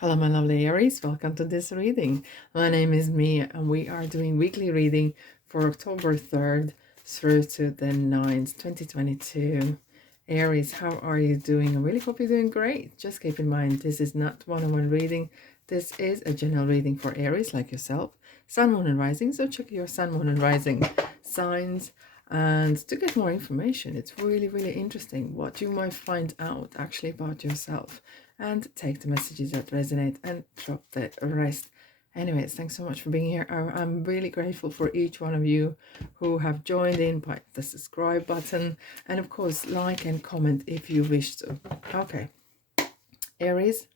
Hello, my lovely Aries. Welcome to this reading. My name is Mia, and we are doing weekly reading for October 3rd through to the 9th, 2022. Aries, how are you doing? I really hope you're doing great. Just keep in mind, this is not one-on-one reading. This is a general reading for Aries like yourself, Sun, Moon, and Rising. So check your Sun, Moon, and Rising signs. And to get more information, it's really, really interesting what you might find out actually about yourself, and take the messages that resonate and drop the rest. Anyways, thanks so much for being here. I'm really grateful for each one of you who have joined in by the subscribe button, and of course like and comment if you wish to. Okay, Aries,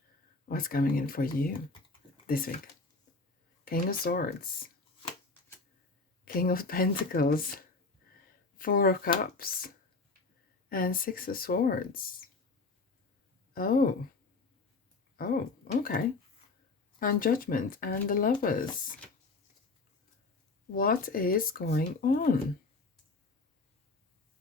what's coming in for you this week? King of Swords, King of Pentacles, Four of Cups, and Six of Swords. Oh, okay. And Judgment and the Lovers. What is going on?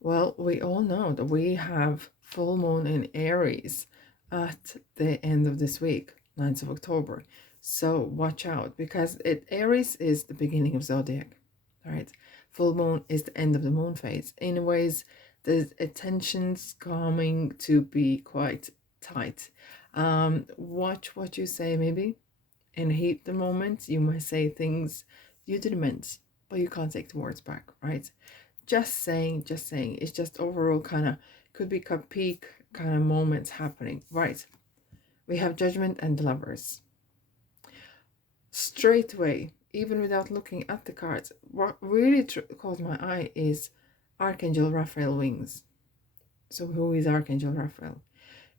Well, we all know that we have full moon in Aries at the end of this week, 9th of October. So watch out, because Aries is the beginning of Zodiac, right? Full moon is the end of the moon phase. In ways, the attention's coming to be quite tight. Watch what you say, maybe. In heat the moment, you might say things you didn't mean, but you can't take the words back, right? Just saying. It's just overall kind of, could be peak kind of moments happening, right? We have Judgment and the Lovers. Straight away, even without looking at the cards, what really caught my eye is Archangel Raphael wings. So who is Archangel Raphael?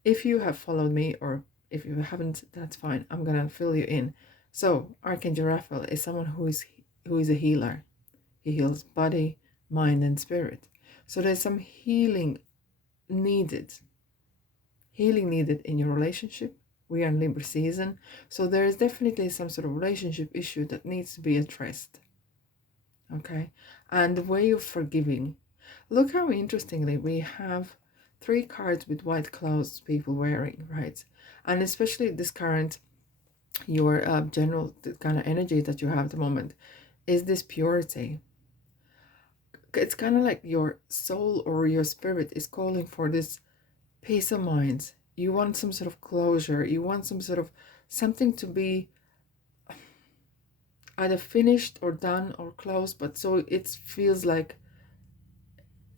If you have followed me, or if you haven't, that's fine. I'm gonna fill you in. So Archangel Raphael is someone who is a healer. He heals body, mind, and spirit. So there's some healing needed. Healing needed in your relationship. We are in Libra season, so there is definitely some sort of relationship issue that needs to be addressed. Okay, and the way of forgiving. Look how interestingly we have 3 cards with white clothes people wearing, right? And especially this current, your general kind of energy that you have at the moment is this purity. It's kind of like your soul or your spirit is calling for this peace of mind. You want some sort of closure. You want some sort of something to be either finished or done or closed, but so it feels like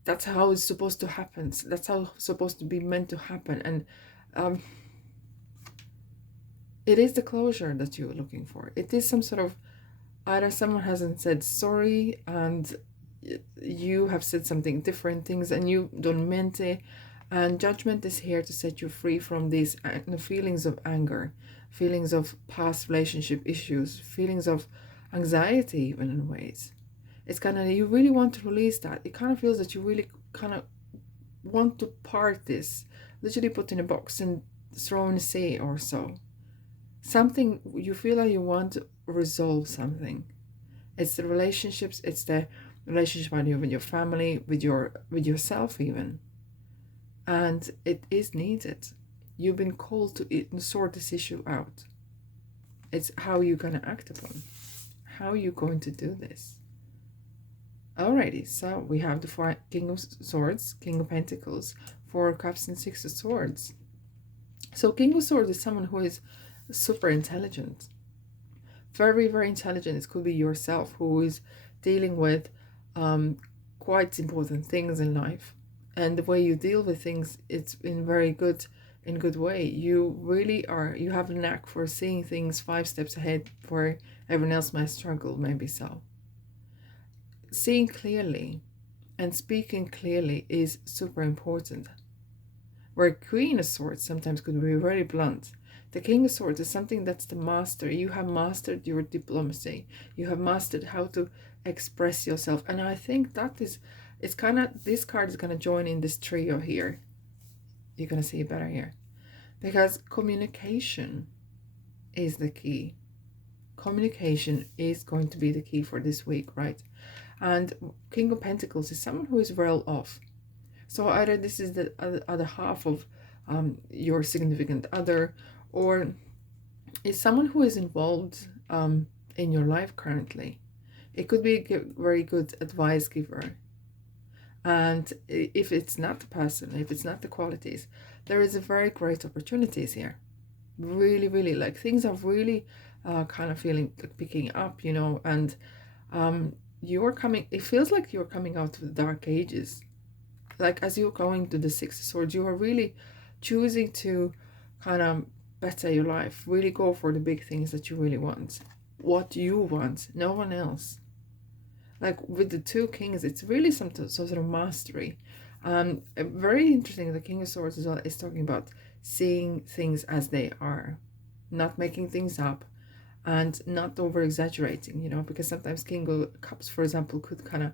that's how it's supposed to happen. That's how it's supposed to be meant to happen. And it is the closure that you're looking for. It is some sort of, either someone hasn't said sorry and you have said something different things and you don't meant it. And Judgment is here to set you free from these feelings of anger, feelings of past relationship issues, feelings of anxiety, even in ways. It's kind of, you really want to release that. It kind of feels that you really kind of want to part this, literally put in a box and throw in the sea or so. Something you feel like you want to resolve something. It's the relationships, it's the relationship with your family, with yourself even. And it is needed. You've been called to sort this issue out. It's how you're going to act upon. How are you going to do this? Alrighty, so we have the King of Swords, King of Pentacles, Four of Cups, and Six of Swords. So King of Swords is someone who is super intelligent. Very, very intelligent. It could be yourself who is dealing with quite important things in life. And the way you deal with things, it's in good way. You really are, you have a knack for seeing things 5 steps ahead where everyone else might struggle, maybe so. Seeing clearly and speaking clearly is super important. Where Queen of Swords sometimes could be very blunt, the King of Swords is something that's the master. You have mastered your diplomacy. You have mastered how to express yourself. And I think that is, it's kind of, this card is going to join in this trio here. You're going to see it better here. Because communication is the key. Communication is going to be the key for this week, right? And King of Pentacles is someone who is well off. So either this is the other half of your significant other, or is someone who is involved in your life currently. It could be a very good advice giver. And if it's not the person, if it's not the qualities, there is a very great opportunities here. Really, really, like things are really kind of feeling like picking up, you know, and you're coming, it feels like you're coming out of the dark ages. Like as you're going to the Six of Swords, you are really choosing to kind of better your life, really go for the big things that you really want. What you want, no one else. Like with the two kings, it's really some sort of mastery. Very interesting. The King of Swords is talking about seeing things as they are, not making things up, and not over exaggerating. You know, because sometimes King of Cups, for example, could kind of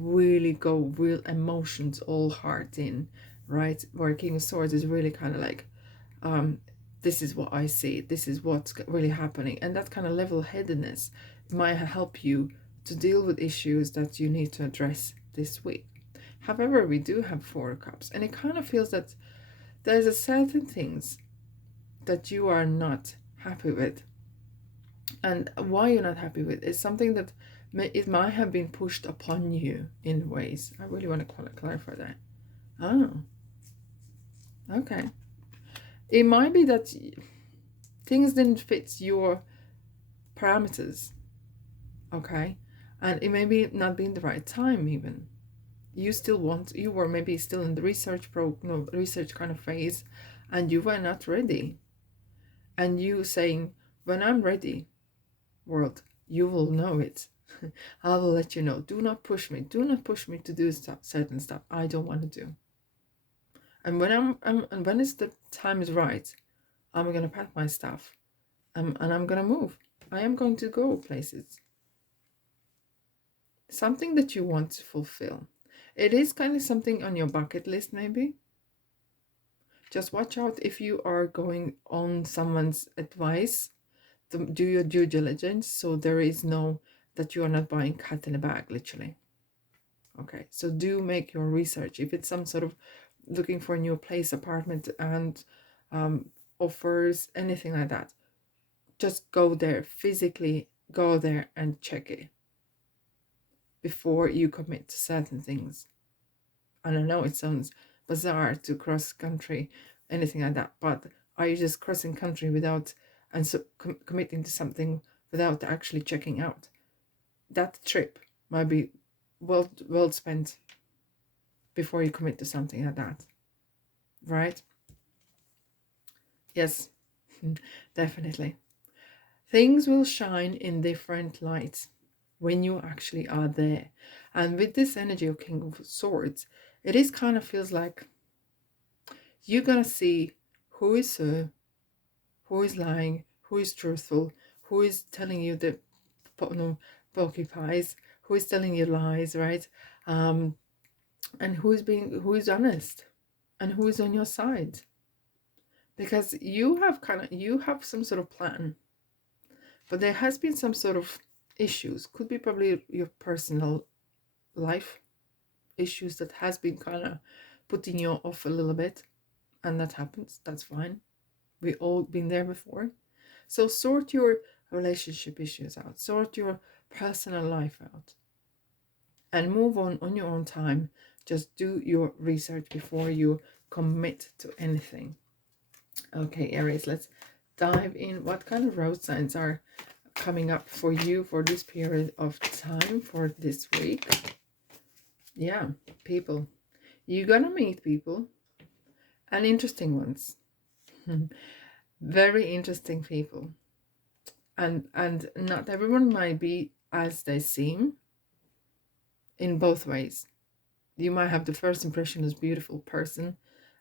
really go real emotions all heart in, right? Where King of Swords is really kind of like, um, this is what I see, this is what's really happening, and that kind of level-headedness might help you to deal with issues that you need to address this week. However, we do have Four of Cups, and it kind of feels that there's a certain things that you are not happy with, and why you're not happy with is something that it might have been pushed upon you in ways. I really want to clarify that. Oh, okay. It might be that things didn't fit your parameters, okay? And it may be not being the right time even. You were maybe still in the research kind of phase, and you were not ready. And you saying, when I'm ready, world, you will know it. I will let you know. Do not push me. Do not push me to do certain stuff I don't want to do. And and when it's the time is right, I'm gonna pack my stuff, and I'm gonna move. I am going to go places. Something that you want to fulfill. It is kind of something on your bucket list, maybe. Just watch out if you are going on someone's advice. Do your due diligence, so there is no that you are not buying cat in a bag, literally. Okay, so do make your research. If it's some sort of looking for a new place, apartment, and offers, anything like that, just go there, physically go there and check it before you commit to certain things. And I know it sounds bizarre to cross country, anything like that, but are you just crossing country without and so committing to something without actually checking out? That trip might be well spent before you commit to something like that, right? Yes, definitely. Things will shine in different lights when you actually are there. And with this energy of King of Swords, it is kind of feels like you're gonna see who is lying, who is truthful, who is telling you the pokey pies, who is telling you lies, right? Um, and who is honest, and who is on your side. Because you have some sort of plan, but there has been some sort of issues. Could be probably your personal life issues that has been kind of putting you off a little bit, and that happens. That's fine. We all been there before. So sort your relationship issues out, sort your personal life out, and move on your own time. Just do your research before you commit to anything. Okay, Aries, let's dive in. What kind of road signs are coming up for you for this period of time, for this week? Yeah, people. You're gonna meet people, and interesting ones. Very interesting people. And not everyone might be as they seem in both ways. You might have the first impression as beautiful person,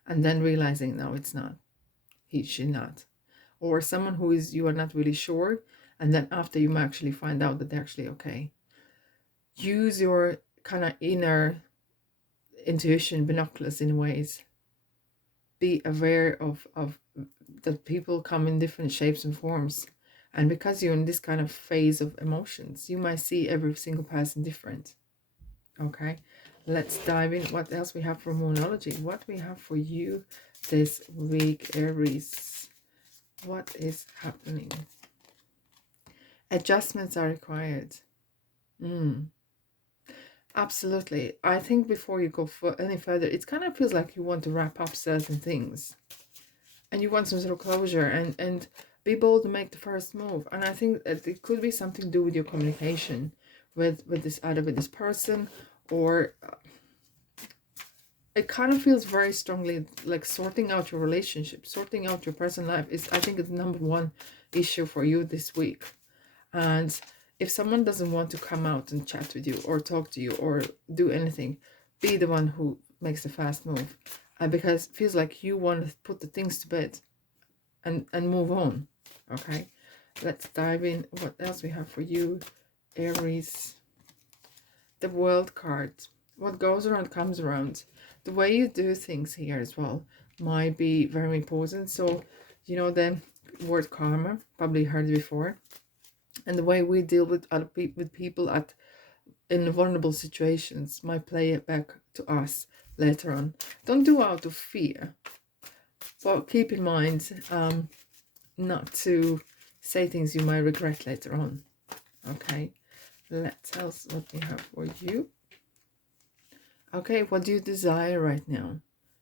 and then realizing no, it's not. She not. Or someone who is you are not really sure, and then after you might actually find out that they're actually okay. Use your kind of inner intuition binoculars in ways. Be aware of that people come in different shapes and forms. And because you're in this kind of phase of emotions, you might see every single person different. Okay, let's dive in. What else we have for Moonology? What we have for you this week, Aries? What is happening? Adjustments are required. Absolutely. I think before you go any further, it kind of feels like you want to wrap up certain things. And you want some sort of closure and be bold to make the first move. And I think that it could be something to do with your communication with this, either with this person, or it kind of feels very strongly like sorting out your relationship, sorting out your personal life is, I think, is the number one issue for you this week. And if someone doesn't want to come out and chat with you or talk to you or do anything, be the one who makes the fast move. Because it feels like you want to put the things to bed and move on. Okay, let's dive in. What else we have for you, Aries? The World card. What goes around comes around. The way you do things here as well might be very important. So, you know, the word karma, probably heard it before. And the way we deal with other people in vulnerable situations might play it back to us later on. Don't do out of fear, but keep in mind not to say things you might regret later on. Okay, let's tell us what we have for you. Okay, what do you desire right now?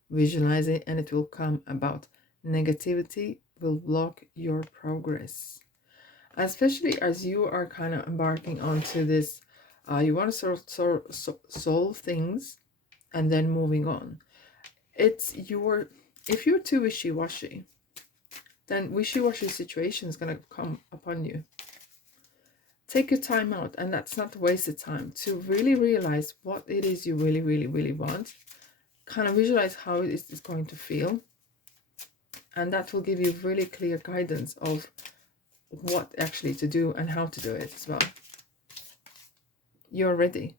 Visualize it and it will come about. Negativity will block your progress. Especially as you are kind of embarking onto this, you want to solve things and then moving on. It's if you're too wishy-washy, then wishy-washy situation is going to come upon you. Take your time out, and that's not a waste of time, to really realize what it is you really, really, really want. Kind of visualize how it is going to feel. And that will give you really clear guidance of what actually to do and how to do it as well. You're ready.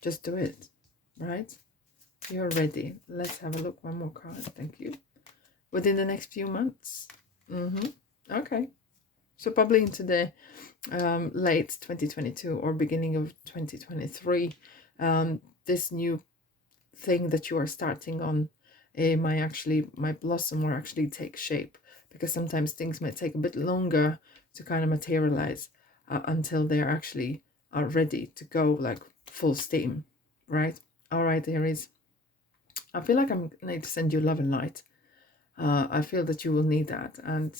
Just do it, right? You're ready. Let's have a look. One more card. Thank you. Within the next few months. Okay. So probably into the late 2022 or beginning of 2023, this new thing that you are starting on might blossom or actually take shape, because sometimes things might take a bit longer to kind of materialize until they're actually ready to go like full steam, right? All right, Aries. I feel like I'm going to send you love and light. I feel that you will need that, and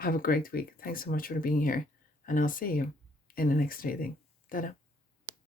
have a great week. Thanks so much for being here, and I'll see you in the next reading. Ta-da.